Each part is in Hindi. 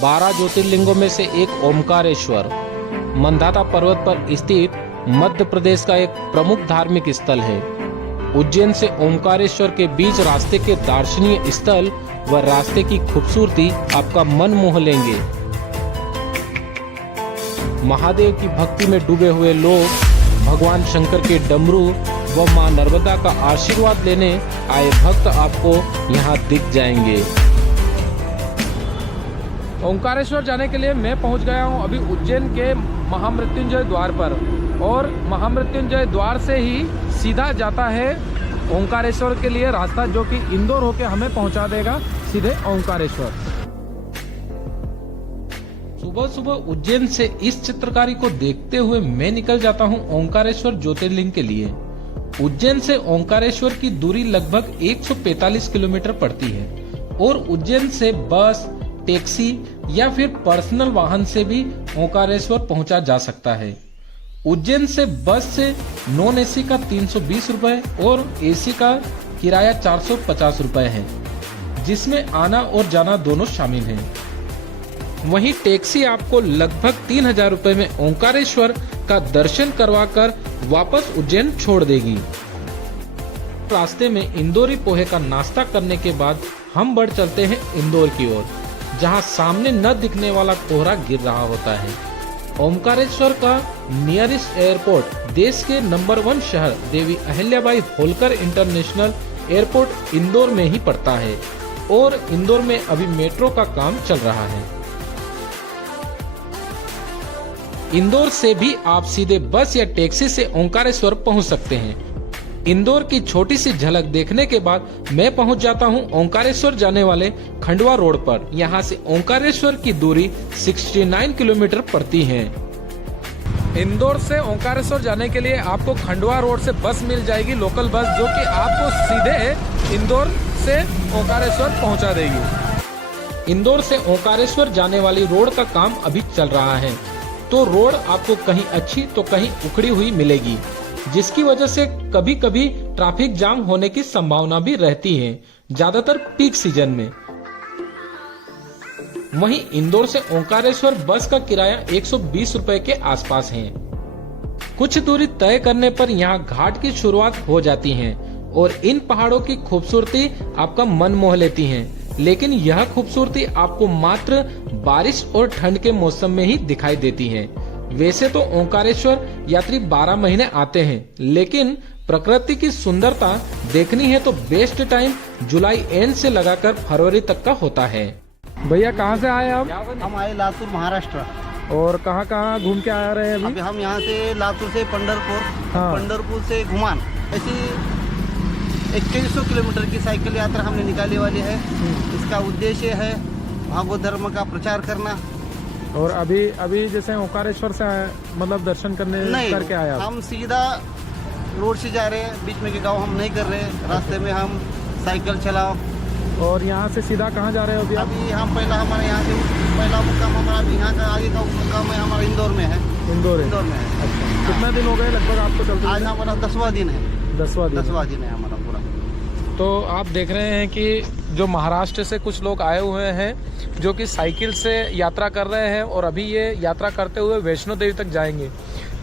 12 ज्योतिर्लिंगों में से एक ओमकारेश्वर मंदाता पर्वत पर स्थित मध्य प्रदेश का एक प्रमुख धार्मिक स्थल है। उज्जैन से ओमकारेश्वर के बीच रास्ते के दर्शनीय स्थल व रास्ते की खूबसूरती आपका मन मोह लेंगे। महादेव की भक्ति में डूबे हुए लोग भगवान शंकर के डमरू व मां नर्मदा का आशीर्वाद लेने आए भक्त आपको यहाँ दिख जाएंगे। ओमकारेश्वर जाने के लिए मैं पहुंच गया हूं अभी उज्जैन के महामृत्युंजय द्वार पर, और महामृत्युंजय द्वार से ही सीधा जाता है ओमकारेश्वर के लिए रास्ता, जो कि इंदौर होके हमें पहुंचा देगा सीधे ओमकारेश्वर। सुबह सुबह उज्जैन से इस चित्रकारी को देखते हुए मैं निकल जाता हूं ओमकारेश्वर ज्योतिर्लिंग के लिए। उज्जैन से ओमकारेश्वर की दूरी लगभग 145 किलोमीटर पड़ती है और उज्जैन से बस, टैक्सी या फिर पर्सनल वाहन से भी ओमकारेश्वर पहुंचा जा सकता है। उज्जैन से बस से नॉन एसी का 320 रुपए और एसी का किराया 450 रुपए है, जिसमें आना और जाना दोनों शामिल हैं। वहीं टैक्सी आपको लगभग 3000 रुपए में ओमकारेश्वर का दर्शन करवाकर वापस उज्जैन छोड़ देगी। रास्ते में इंदौरी पोहे का नाश्ता करने के बाद हम बढ़ चलते हैं इंदौर की ओर, जहां सामने न दिखने वाला कोहरा गिर रहा होता है। ओमकारेश्वर का नियरेस्ट एयरपोर्ट देश के नंबर 1 शहर देवी अहिल्याबाई होलकर इंटरनेशनल एयरपोर्ट इंदौर में ही पड़ता है और इंदौर में अभी मेट्रो का काम चल रहा है। इंदौर से भी आप सीधे बस या टैक्सी से ओमकारेश्वर पहुंच सकते हैं। इंदौर की छोटी सी झलक देखने के बाद मैं पहुंच जाता हूं ओमकारेश्वर जाने वाले खंडवा रोड पर। यहां से ओमकारेश्वर की दूरी 69 किलोमीटर पड़ती है। इंदौर से ओमकारेश्वर जाने के लिए आपको खंडवा रोड से बस मिल जाएगी, लोकल बस, जो कि आपको सीधे इंदौर से ओमकारेश्वर पहुंचा देगी। इंदौर से ओमकारेश्वर जाने वाली रोड का काम अभी चल रहा है, तो रोड आपको कहीं अच्छी तो कहीं उखड़ी हुई मिलेगी, जिसकी वजह से कभी कभी ट्रैफिक जाम होने की संभावना भी रहती है, ज्यादातर पीक सीजन में। वहीं इंदौर से ओमकारेश्वर बस का किराया 120 रुपए के आसपास है। कुछ दूरी तय करने पर यहाँ घाट की शुरुआत हो जाती है और इन पहाड़ों की खूबसूरती आपका मन मोह लेती है, लेकिन यह खूबसूरती आपको मात्र बारिश और ठंड के मौसम में ही दिखाई देती है। वैसे तो ओमकारेश्वर यात्री 12 महीने आते हैं, लेकिन प्रकृति की सुंदरता देखनी है तो बेस्ट टाइम जुलाई एंड से लगाकर फरवरी तक का होता है। भैया कहाँ से आए आप? हम आए लातूर महाराष्ट्र। और कहाँ घूम के आ रहे हैं अभी हम यहाँ से लातूर से पंढरपुर, हाँ। पंढरपुर से घुमान, ऐसी 2100 किलोमीटर की साइकिल यात्रा हमने निकाली वाली है। इसका उद्देश्य है भागवत धर्म का प्रचार करना। और अभी जैसे ओमकारेश्वर से मतलब दर्शन करके आए आप? हम सीधा रोड से जा रहे हैं, बीच में के गांव हम नहीं कर रहे हैं। रास्ते में हम साइकिल चलाओ। और यहाँ से सीधा कहाँ जा रहे हो अभी हम हमारे यहाँ से पहला मुकाम हमारा यहाँ का आगे का मुकाम है हमारा इंदौर में है। इंदौर में है। अच्छा, कितने दिन हो गए लगभग आपको चलते? आज हमारा 10वां दिन है। 10वां दिन है हमारा पूरा। तो आप देख रहे हैं कि जो महाराष्ट्र से कुछ लोग आए हुए हैं, जो कि साइकिल से यात्रा कर रहे हैं और अभी ये यात्रा करते हुए वैष्णो देवी तक जाएंगे।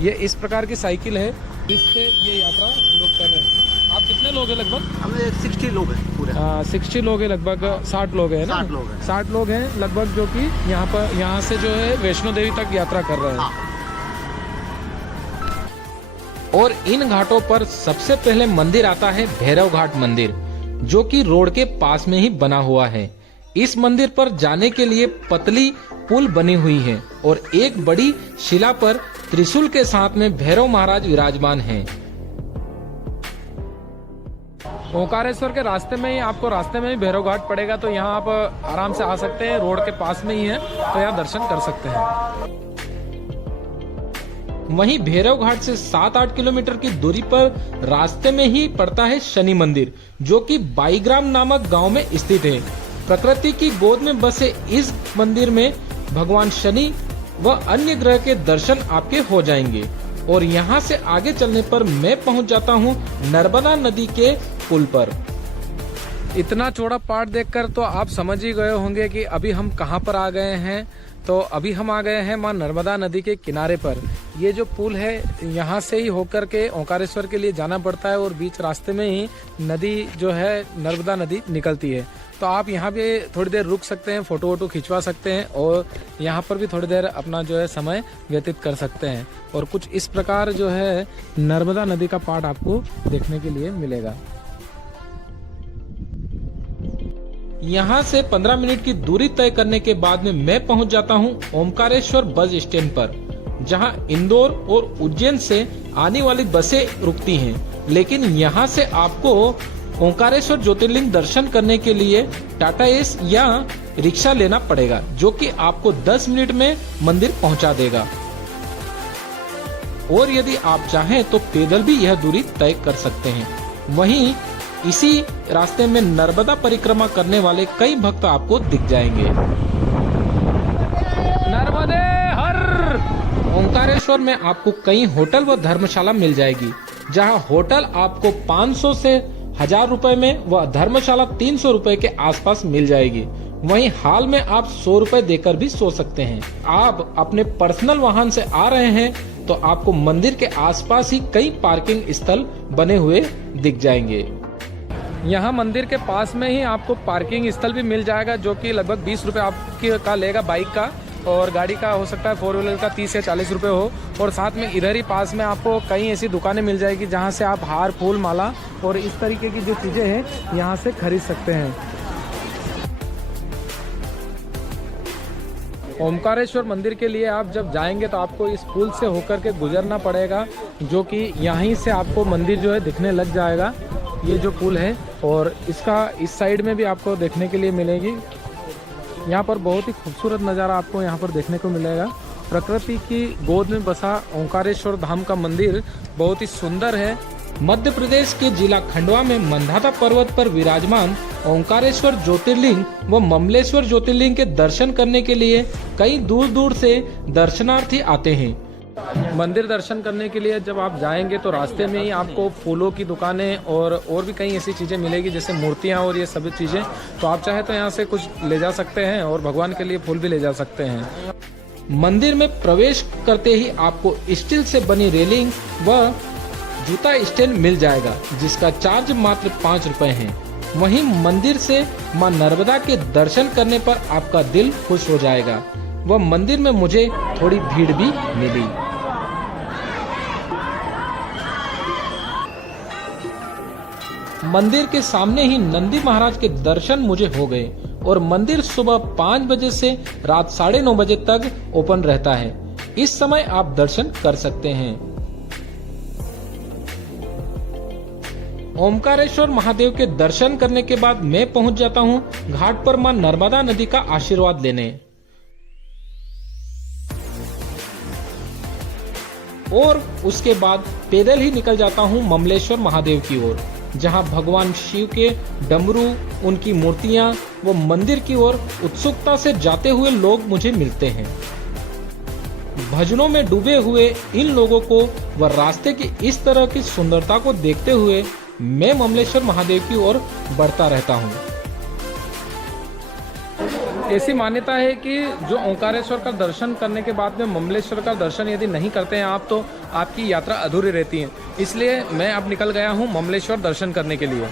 ये इस प्रकार की साइकिल है, जिससे ये यात्रा लोग कर रहे हैं। आप कितने लोग हैं लगभग? हम 60 लोग हैं पूरे। 60 लोग हैं लगभग। 60 लोग हैं ना? 60 लोग हैं लगभग, जो कि यहाँ से जो है वैष्णो देवी तक यात्रा कर रहे हैं। और इन घाटों पर सबसे पहले मंदिर आता है भैरव घाट मंदिर, जो कि रोड के पास में ही बना हुआ है। इस मंदिर पर जाने के लिए पतली पुल बनी हुई है और एक बड़ी शिला पर त्रिशूल के साथ में भैरव महाराज विराजमान हैं। ओमकारेश्वर के रास्ते में ही भैरव घाट पड़ेगा, तो यहाँ आप आराम से आ सकते हैं। रोड के पास में ही है, तो यहाँ दर्शन कर सकते हैं। वहीं भैरव घाट से 7-8 किलोमीटर की दूरी पर रास्ते में ही पड़ता है शनि मंदिर, जो कि बाईग्राम नामक गांव में स्थित है। प्रकृति की गोद में बसे इस मंदिर में भगवान शनि व अन्य ग्रह के दर्शन आपके हो जाएंगे। और यहाँ से आगे चलने पर मैं पहुँच जाता हूँ नर्मदा नदी के पुल पर। इतना चौड़ा पहाड़ देखकर तो आप समझ ही गए होंगे कि अभी हम कहाँ पर आ गए हैं। तो अभी हम आ गए हैं मां नर्मदा नदी के किनारे पर। ये जो पुल है यहाँ से ही होकर के ओंकारेश्वर के लिए जाना पड़ता है और बीच रास्ते में ही नदी जो है नर्मदा नदी निकलती है। तो आप यहाँ पे थोड़ी देर रुक सकते हैं, फोटो वोटो खिंचवा सकते हैं और यहाँ पर भी थोड़ी देर अपना जो है समय व्यतीत कर सकते हैं। और कुछ इस प्रकार जो है नर्मदा नदी का पार्ट आपको देखने के लिए मिलेगा। यहाँ से 15 मिनट की दूरी तय करने के बाद में मैं पहुँच जाता हूँ ओमकारेश्वर बस स्टैंड पर, जहाँ इंदौर और उज्जैन से आने वाली बसें रुकती हैं। लेकिन यहाँ से आपको ओंकारेश्वर ज्योतिर्लिंग दर्शन करने के लिए टाटा एस या रिक्शा लेना पड़ेगा, जो कि आपको 10 मिनट में मंदिर पहुँचा देगा। और यदि आप चाहें तो पैदल भी यह दूरी तय कर सकते हैं। वहीं इसी रास्ते में नर्मदा परिक्रमा करने वाले कई भक्त आपको दिख जाएंगे। नर्मदे हर। ओंकारेश्वर में आपको कई होटल व धर्मशाला मिल जाएगी, जहां होटल आपको 500 से 1000 रुपए में व धर्मशाला 300 रुपए के आसपास मिल जाएगी। वहीं हाल में आप 100 रुपए देकर भी सो सकते हैं। आप अपने पर्सनल वाहन से आ रहे हैं तो आपको मंदिर के आसपास ही कई पार्किंग स्थल बने हुए दिख जाएंगे। यहाँ मंदिर के पास में ही आपको पार्किंग स्थल भी मिल जाएगा, जो कि लगभग 20 रुपये आपकी का लेगा बाइक का, और गाड़ी का हो सकता है 4 व्हीलर का 30 या 40 रुपये हो। और साथ में इधर ही पास में आपको कई ऐसी दुकानें मिल जाएगी जहाँ से आप हार, फूल, माला और इस तरीके की जो चीज़ें हैं यहाँ से खरीद सकते हैं। ओमकारेश्वर मंदिर के लिए आप जब जाएंगे तो आपको इस पुल से होकर के गुजरना पड़ेगा, जो कि यहीं से आपको मंदिर जो है दिखने लग जाएगा। ये जो पुल है और इसका इस साइड में भी आपको देखने के लिए मिलेगी। यहाँ पर बहुत ही खूबसूरत नज़ारा आपको यहाँ पर देखने को मिलेगा। प्रकृति की गोद में बसा ओंकारेश्वर धाम का मंदिर बहुत ही सुंदर है। मध्य प्रदेश के जिला खंडवा में मंदाता पर्वत पर विराजमान ओंकारेश्वर ज्योतिर्लिंग व ममलेश्वर ज्योतिर्लिंग के दर्शन करने के लिए कई दूर दूर से दर्शनार्थी आते हैं। मंदिर दर्शन करने के लिए जब आप जाएंगे तो रास्ते में ही आपको फूलों की दुकानें और भी कई ऐसी चीज़ें मिलेगी, जैसे मूर्तियां और ये सभी चीज़ें। तो आप चाहे तो यहाँ से कुछ ले जा सकते हैं और भगवान के लिए फूल भी ले जा सकते हैं। मंदिर में प्रवेश करते ही आपको स्टील से बनी रेलिंग व जूता स्टैंड मिल जाएगा, जिसका चार्ज मात्र 5 रुपए है। वहीं मंदिर से मां नर्मदा के दर्शन करने पर आपका दिल खुश हो जाएगा। वह मंदिर में मुझे थोड़ी भीड़ भी मिली। मंदिर के सामने ही नंदी महाराज के दर्शन मुझे हो गए और मंदिर सुबह 5 बजे से रात 9:30 बजे तक ओपन रहता है। इस समय आप दर्शन कर सकते हैं। ओमकारेश्वर महादेव के दर्शन करने के बाद मैं पहुंच जाता हूं घाट पर मां नर्मदा नदी का आशीर्वाद लेने। और उसके बाद पैदल ही निकल जाता हूं ममलेश्वर महादेव की ओर, जहां भगवान शिव के डमरू, उनकी मूर्तियां व मंदिर की ओर उत्सुकता से जाते हुए लोग मुझे मिलते हैं। भजनों में डूबे हुए इन लोगों को व रास्ते की इस तरह की सुंदरता को देखते हुए मैं ममलेश्वर महादेव की ओर बढ़ता रहता हूँ। ऐसी मान्यता है कि जो ओंकारेश्वर का दर्शन करने के बाद में ममलेश्वर का दर्शन यदि नहीं करते हैं आप, तो आपकी यात्रा अधूरी रहती है। इसलिए मैं अब निकल गया हूं ममलेश्वर दर्शन करने के लिए।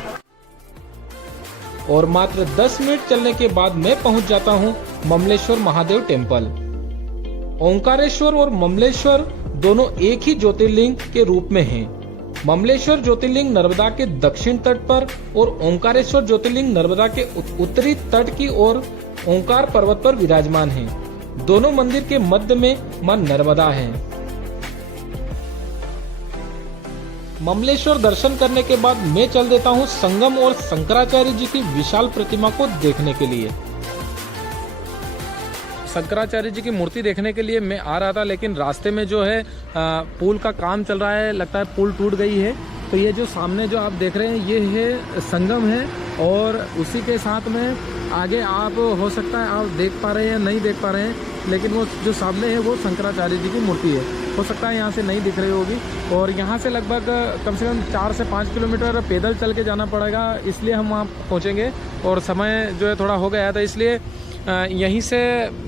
और मात्र 10 मिनट चलने के बाद मैं पहुंच जाता हूं ममलेश्वर महादेव टेम्पल। ओंकारेश्वर और ममलेश्वर दोनों एक ही ज्योतिर्लिंग के रूप में हैं। ममलेश्वर ज्योतिर्लिंग नर्मदा के दक्षिण तट पर और ओंकारेश्वर ज्योतिर्लिंग नर्मदा के उत्तरी तट की ओर ओंकार पर्वत पर विराजमान है। दोनों मंदिर के मध्य में मां नर्मदा है। ममलेश्वर दर्शन करने के बाद मैं चल देता हूं संगम और शंकराचार्य जी की विशाल प्रतिमा को देखने के लिए। शंकराचार्य जी की मूर्ति देखने के लिए मैं आ रहा था, लेकिन रास्ते में जो है पुल का काम चल रहा है, लगता है पुल टूट गई है। तो ये जो सामने जो आप देख रहे हैं ये है संगम है, और उसी के साथ में आगे आप हो सकता है आप देख पा रहे हैं या नहीं देख पा रहे हैं, लेकिन वो जो सामने है वो शंकराचार्य जी की मूर्ति है। हो सकता है यहाँ से नहीं दिख रही होगी, और यहाँ से लगभग कम से कम 4 से 5 किलोमीटर पैदल चल के जाना पड़ेगा, इसलिए हम वहाँ पहुँचेंगे। और समय जो है थोड़ा हो गया था, इसलिए यहीं से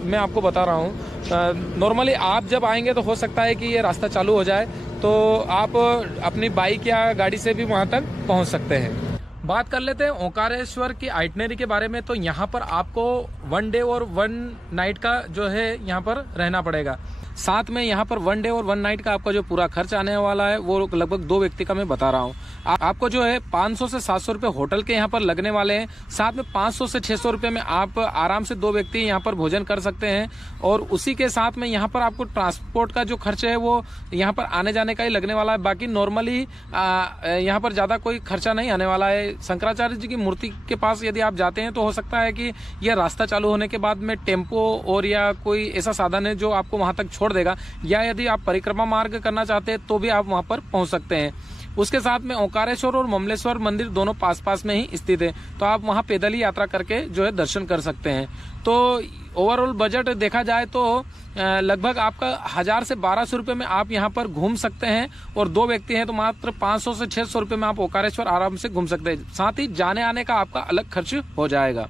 मैं आपको बता रहा हूँ। नॉर्मली आप जब आएंगे तो हो सकता है कि ये रास्ता चालू हो जाए, तो आप अपनी बाइक या गाड़ी से भी वहाँ तक पहुँच सकते हैं। बात कर लेते हैं ओंकारेश्वर की आइटनरी के बारे में। तो यहाँ पर आपको 1 डे और 1 नाइट का जो है यहाँ पर रहना पड़ेगा। साथ में यहाँ पर 1 डे और 1 नाइट का आपका जो पूरा खर्च आने वाला है वो लगभग 2 व्यक्ति का मैं बता रहा हूँ। आपको जो है 500 से 700 रुपये होटल के यहाँ पर लगने वाले हैं। साथ में 500 से 600 रुपये में आप आराम से 2 व्यक्ति यहाँ पर भोजन कर सकते हैं। और उसी के साथ में यहाँ पर आपको ट्रांसपोर्ट का जो खर्च है वो यहाँ पर आने जाने का ही लगने वाला है। बाकी नॉर्मली यहाँ पर ज़्यादा कोई खर्चा नहीं आने वाला है। शंकराचार्य जी की मूर्ति के पास यदि आप जाते हैं तो हो सकता है कि यह रास्ता चालू होने के बाद में टेम्पो और या कोई ऐसा साधन है जो आपको वहाँ तक छोड़ देगा, या यदि आप परिक्रमा मार्ग करना चाहते हैं तो भी आप वहाँ पर पहुँच सकते हैं। उसके साथ में ओंकारेश्वर और ममलेश्वर मंदिर दोनों पास पास में ही स्थित है, तो आप वहाँ पैदल ही यात्रा करके जो है दर्शन कर सकते हैं। तो ओवरऑल बजट देखा जाए तो लगभग आपका 1000 से 1200 रुपये में आप यहाँ पर घूम सकते हैं, और 2 व्यक्ति हैं तो मात्र 500 से 600 रुपये में आप ओंकारेश्वर आराम से घूम सकते हैं। साथ ही जाने आने का आपका अलग खर्च हो जाएगा।